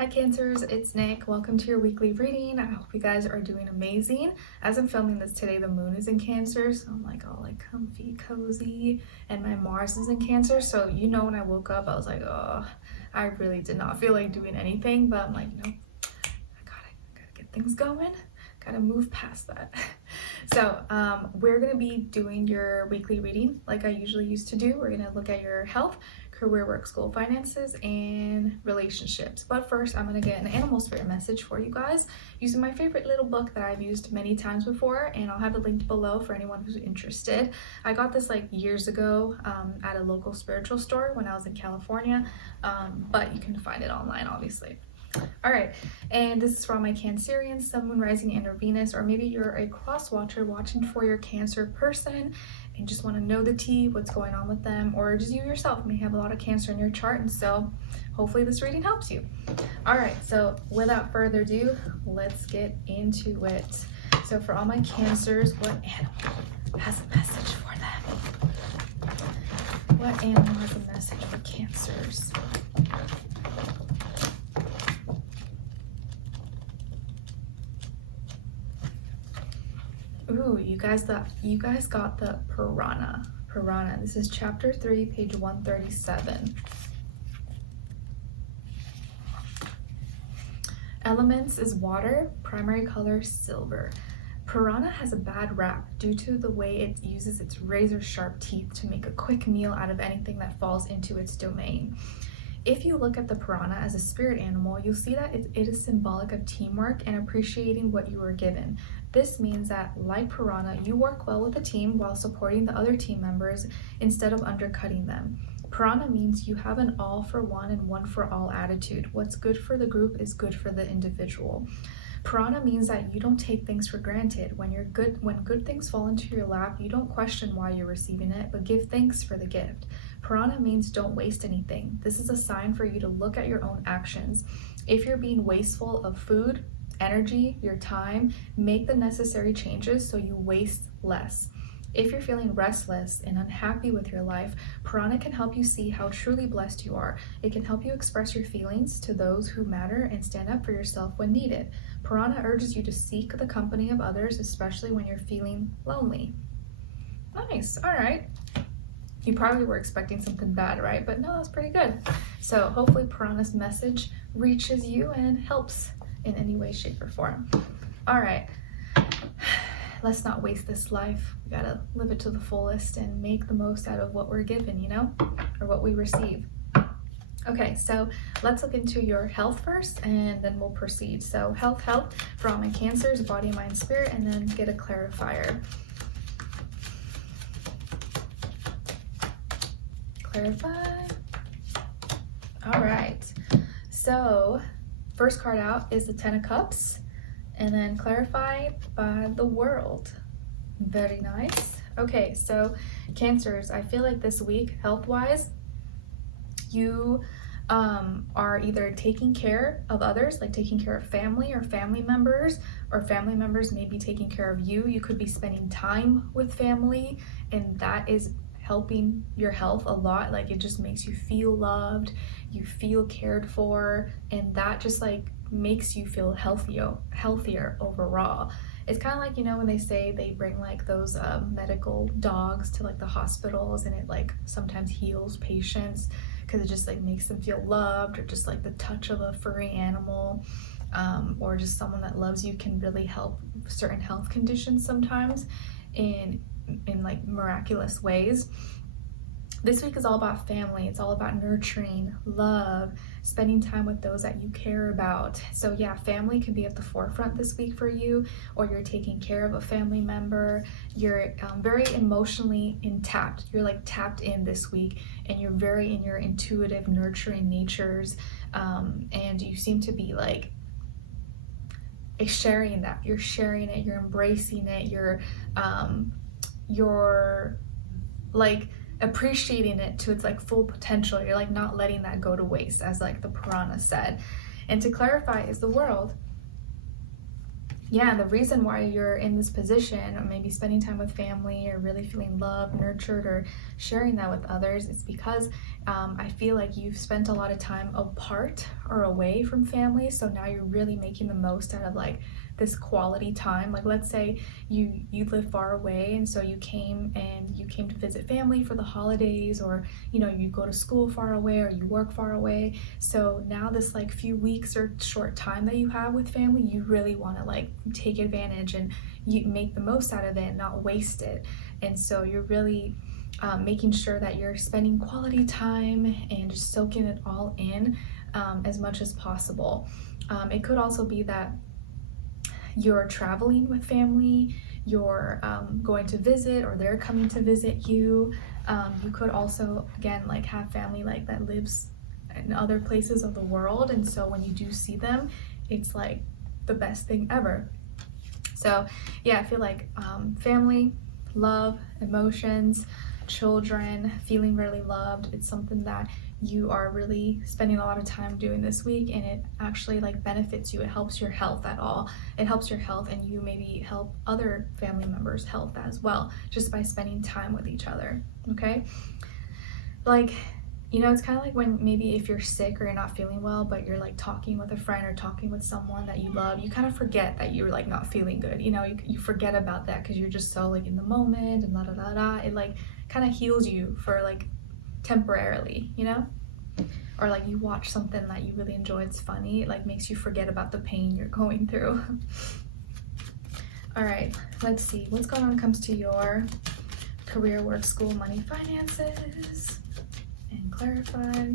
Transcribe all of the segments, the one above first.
Hi Cancers, it's Nick. Welcome to your weekly reading. I hope you guys are doing amazing. As I'm filming this today, the moon is in Cancer, so I'm like all like comfy, cozy, and my Mars is in Cancer. So when I woke up, I was like, oh, I really did not feel like doing anything, but I'm like, I gotta get things going. Gotta move past that. So we're gonna be doing your weekly reading like I usually used to do. We're gonna look at your health, career, work, school, finances, and relationships. But first, I'm gonna get an animal spirit message for you guys using my favorite little book that I've used many times before, and I'll have it linked below for anyone who's interested. I got this like years ago at a local spiritual store when I was in California, but you can find it online, obviously. All right, and this is for all my Cancerians, Sun, Moon, Rising, and or Venus, or maybe you're a cross watcher watching for your Cancer person and just want to know the tea, what's going on with them, or just you yourself may have a lot of Cancer in your chart, and so hopefully this reading helps you. All right, so without further ado, let's get into it. So for all my Cancers, what animal has a message for them? What animal has a message for Cancers? Ooh, you guys got the piranha. Piranha. This is chapter 3, page 137. Elements is water, primary color silver. Piranha has a bad rap due to the way it uses its razor-sharp teeth to make a quick meal out of anything that falls into its domain. If you look at the piranha as a spirit animal, you'll see that it is symbolic of teamwork and appreciating what you were given. This means that, like piranha, you work well with the team while supporting the other team members instead of undercutting them. Piranha means you have an all for one and one for all attitude. What's good for the group is good for the individual. Piranha means that you don't take things for granted. When good things fall into your lap, you don't question why you're receiving it, but give thanks for the gift. Piranha means don't waste anything. This is a sign for you to look at your own actions. If you're being wasteful of food, energy, your time, make the necessary changes so you waste less. If you're feeling restless and unhappy with your life, Piranha can help you see how truly blessed you are. It can help you express your feelings to those who matter and stand up for yourself when needed. Piranha urges you to seek the company of others, especially when you're feeling lonely. Nice, all right. You probably were expecting something bad, right? But no, that's pretty good. So hopefully Piranha's message reaches you and helps in any way, shape, or form. All right, let's not waste this life. We gotta live it to the fullest and make the most out of what we're given, or what we receive. Okay, so let's look into your health first and then we'll proceed. So health for all my Cancers, body, mind, spirit, and then get a clarifier. Clarify. All right, so first card out is the 10 of Cups, and then clarified by the World. Very nice. Okay, so Cancers, I feel like this week, health-wise, you are either taking care of others, like taking care of family or family members may be taking care of you. You could be spending time with family, and that is helping your health a lot. Like, it just makes you feel loved, you feel cared for, and that just like makes you feel healthier overall. It's kind of like, when they say they bring like those medical dogs to like the hospitals, and it like sometimes heals patients because it just like makes them feel loved, or just like the touch of a furry animal, or just someone that loves you can really help certain health conditions sometimes in like miraculous ways. This week is all about family. It's all about nurturing, love, spending time with those that you care about. So yeah, family can be at the forefront this week for you, or you're taking care of a family member. You're very emotionally intact. You're like tapped in this week, and you're very in your intuitive, nurturing natures, and you seem to be like sharing that. You're sharing it, you're embracing it, you're like appreciating it to its like full potential. You're like not letting that go to waste, as like the piranha said. And to clarify is the World. Yeah, the reason why you're in this position, or maybe spending time with family, or really feeling loved, nurtured, or sharing that with others, is because I feel like you've spent a lot of time apart or away from family, so now you're really making the most out of like this quality time. Like let's say you live far away, and so you came to visit family for the holidays, or you go to school far away, or you work far away. So now this like few weeks or short time that you have with family, you really want to like take advantage and you make the most out of it, not waste it. And so you're really making sure that you're spending quality time and just soaking it all in as much as possible. It could also be that you're traveling with family, you're going to visit, or they're coming to visit you. You could also, again, like have family like that lives in other places of the world, and so when you do see them, it's like the best thing ever. So yeah, I feel like family, love, emotions, children, feeling really loved, it's something that you are really spending a lot of time doing this week, and it actually like benefits you. It helps your health at all. It helps your health, and you maybe help other family members' health as well, just by spending time with each other. Okay, like it's kind of like when maybe if you're sick or you're not feeling well, but you're like talking with a friend or talking with someone that you love, you kind of forget that you're like not feeling good. You forget about that because you're just so like in the moment and it like kind of heals you for like temporarily, or like you watch something that you really enjoy, it's funny, it like makes you forget about the pain you're going through. All right, let's see what's going on when it comes to your career, work, school, money, finances, and clarify.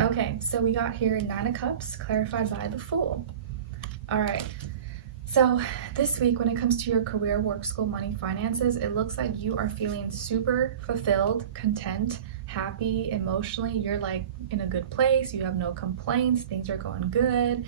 Okay, so we got here 9 of Cups clarified by the Fool. All right, so this week when it comes to your career, work, school, money, finances, it looks like you are feeling super fulfilled, content, happy emotionally. You're like in a good place, you have no complaints, things are going good.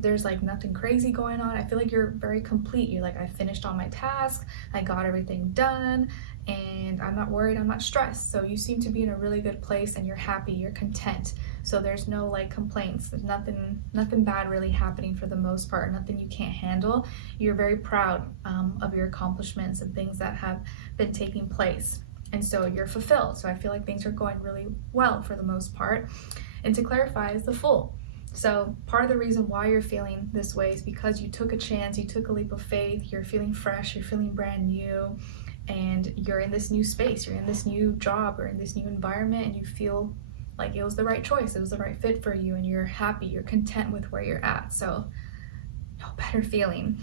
There's like nothing crazy going on. I feel like you're very complete. You're like, I finished all my tasks, I got everything done, and I'm not worried, I'm not stressed. So you seem to be in a really good place, and you're happy, you're content. So there's no like complaints, there's nothing bad really happening for the most part, nothing you can't handle. You're very proud of your accomplishments and things that have been taking place, and so you're fulfilled. So I feel like things are going really well for the most part. And to clarify is the Fool. So part of the reason why you're feeling this way is because you took a chance, you took a leap of faith, you're feeling fresh, you're feeling brand new, and you're in this new space, you're in this new job or in this new environment, and you feel like it was the right choice, it was the right fit for you, and you're happy, you're content with where you're at. So no better feeling.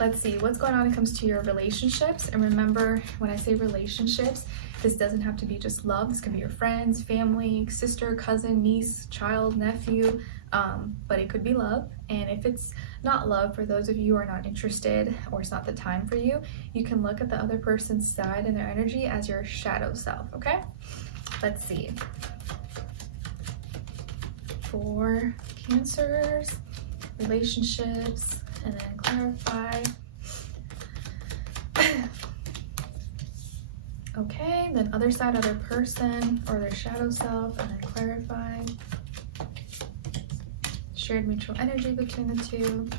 Let's see what's going on when it comes to your relationships. And remember, when I say relationships, this doesn't have to be just love. This can be your friends, family, sister, cousin, niece, child, nephew, but it could be love. And if it's not love, for those of you who are not interested or it's not the time for you, you can look at the other person's side and their energy as your shadow self, okay? Let's see. For Cancers, relationships, and then clarify. Okay, then other side, other person, or their shadow self, and then clarify. Shared mutual energy between the two.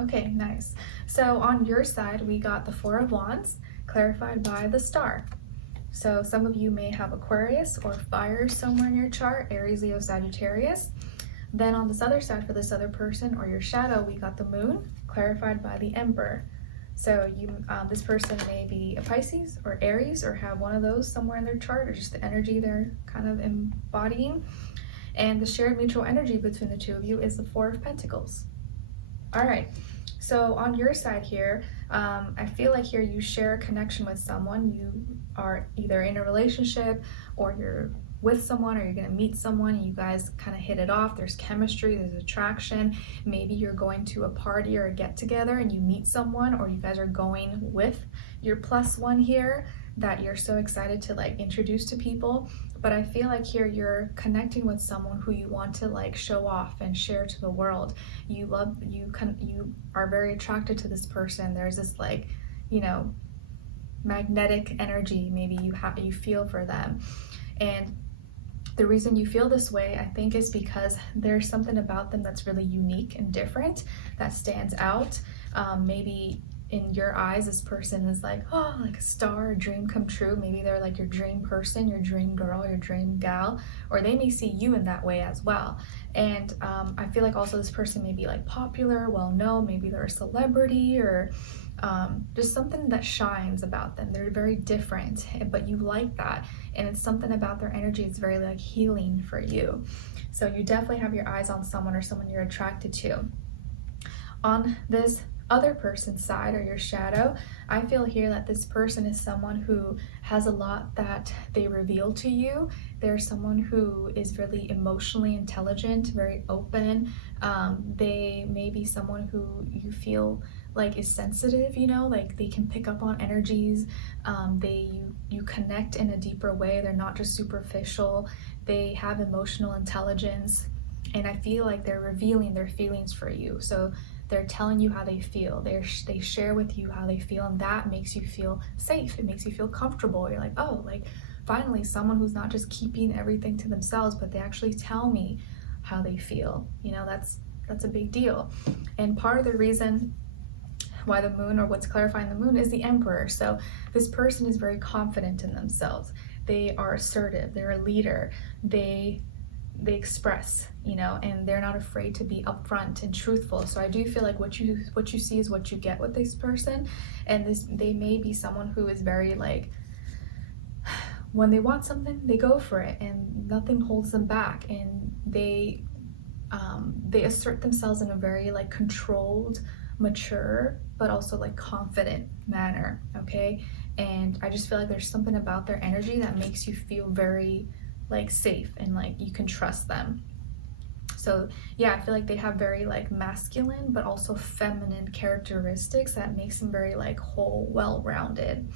Okay, nice. So on your side, we got the 4 of Wands, clarified by the Star. So some of you may have Aquarius or fire somewhere in your chart, Aries, Leo, Sagittarius. Then on this other side, for this other person or your shadow, we got the Moon, clarified by the Emperor. So this person may be a Pisces or Aries, or have one of those somewhere in their chart, or just the energy they're kind of embodying. And the shared mutual energy between the two of you is the 4 of Pentacles. All right, so on your side here, I feel like here you share a connection with someone. You are either in a relationship, or you're with someone, or you're going to meet someone and you guys kind of hit it off. There's chemistry, there's attraction. Maybe you're going to a party or a get together and you meet someone, or you guys are going with your +1 here that you're so excited to like introduce to people. But I feel like here you're connecting with someone who you want to like show off and share to the world. You are very attracted to this person. There's this like, magnetic energy maybe you feel for them. And The reason you feel this way, I think, is because there's something about them that's really unique and different that stands out. Maybe in your eyes, this person is like, oh, like a star, a dream come true. Maybe they're like your dream person, your dream girl, your dream gal, or they may see you in that way as well. And I feel like also this person may be like popular, well known, maybe they're a celebrity, or just something that shines about them. They're very different, but you like that. And it's something about their energy, it's very like healing for you. So you definitely have your eyes on someone or someone you're attracted to. On this other person's side, or your shadow, I feel here that this person is someone who has a lot that they reveal to you. They're someone who is really emotionally intelligent, very open. They may be someone who you feel like is sensitive, you know, like they can pick up on energies. You connect in a deeper way. They're not just superficial. They have emotional intelligence, and I feel like they're revealing their feelings for you. So they're telling you how they feel. They share with you how they feel, and that makes you feel safe. It makes you feel comfortable. You're like, oh, like finally someone who's not just keeping everything to themselves, but they actually tell me how they feel. You know, that's a big deal. And part of the reason why the moon, or what's clarifying the moon, is the Emperor. So this person is very confident in themselves. They are assertive. They're a leader. They express, you know, and they're not afraid to be upfront and truthful. So I do feel like what you see is what you get with this person. And they may be someone who is very like, when they want something, they go for it, and nothing holds them back. And they assert themselves in a very like controlled, mature, but also like confident manner. Okay. And I just feel like there's something about their energy that makes you feel very like safe, and like you can trust them. So yeah, I feel like they have very like masculine but also feminine characteristics that makes them very like whole, well-rounded.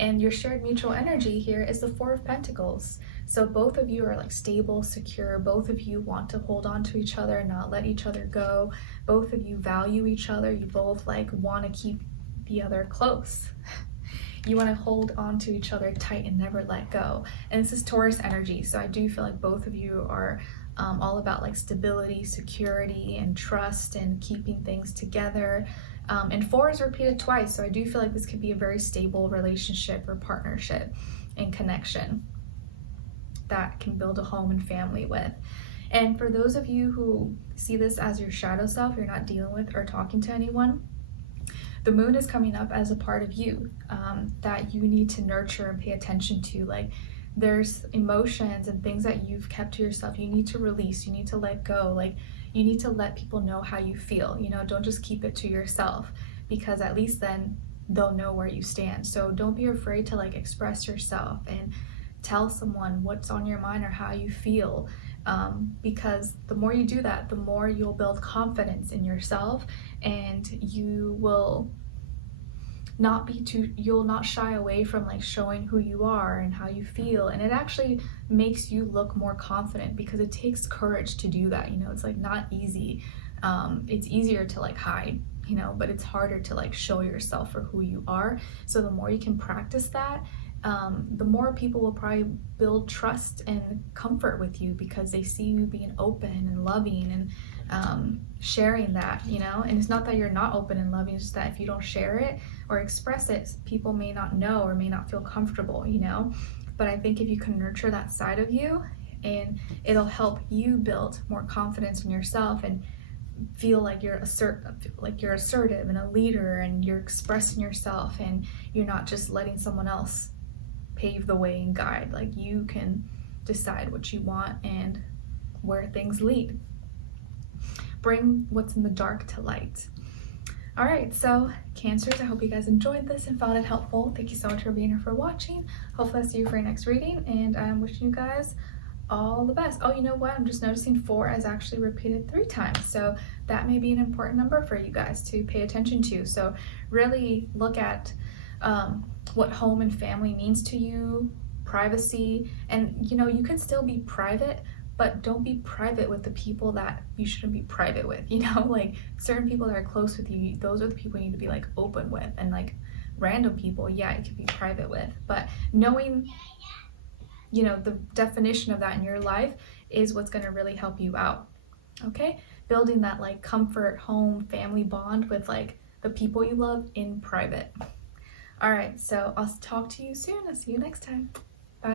And your shared mutual energy here is the Four of Pentacles. So both of you are like stable, secure. Both of you want to hold on to each other and not let each other go. Both of you value each other. You both like want to keep the other close. You want to hold on to each other tight and never let go. And this is Taurus energy. So I do feel like both of you are all about like stability, security, and trust, and keeping things together. And 4 is repeated twice. So I do feel like this could be a very stable relationship or partnership and connection that can build a home and family with. And for those of you who see this as your shadow self, you're not dealing with or talking to anyone, the moon is coming up as a part of you that you need to nurture and pay attention to. Like there's emotions and things that you've kept to yourself. You need to release, you need to let go. Like you need to let people know how you feel, you know, don't just keep it to yourself, because at least then they'll know where you stand. So don't be afraid to like express yourself and tell someone what's on your mind or how you feel. Because the more you do that, the more you'll build confidence in yourself, and you will you'll not shy away from like showing who you are and how you feel. And it actually makes you look more confident, because it takes courage to do that. You know, it's like not easy. It's easier to like hide, you know, but it's harder to like show yourself for who you are. So the more you can practice that, the more people will probably build trust and comfort with you, because they see you being open and loving and sharing that, you know. And it's not that you're not open and loving, it's just that if you don't share it or express it, people may not know or may not feel comfortable, you know. But I think if you can nurture that side of you, and it'll help you build more confidence in yourself and feel like you're assertive and a leader, and you're expressing yourself, and you're not just letting someone else pave the way and guide. Like you can decide what you want and where things lead. Bring what's in the dark to light. All right, so Cancers, I hope you guys enjoyed this and found it helpful. Thank you so much for being here, for watching. Hopefully I'll see you for your next reading, and I'm wishing you guys all the best. Oh, you know what? I'm just noticing 4 is actually repeated 3 times. So that may be an important number for you guys to pay attention to. So really look at what home and family means to you, privacy, and you know, you can still be private, but don't be private with the people that you shouldn't be private with, you know. Like certain people that are close with you, those are the people you need to be like open with. And like random people, yeah, you can be private with, but knowing you know, the definition of that in your life is what's going to really help you out. Okay? Building that like comfort, home, family bond with like the people you love in private. All right, so I'll talk to you soon. I'll see you next time.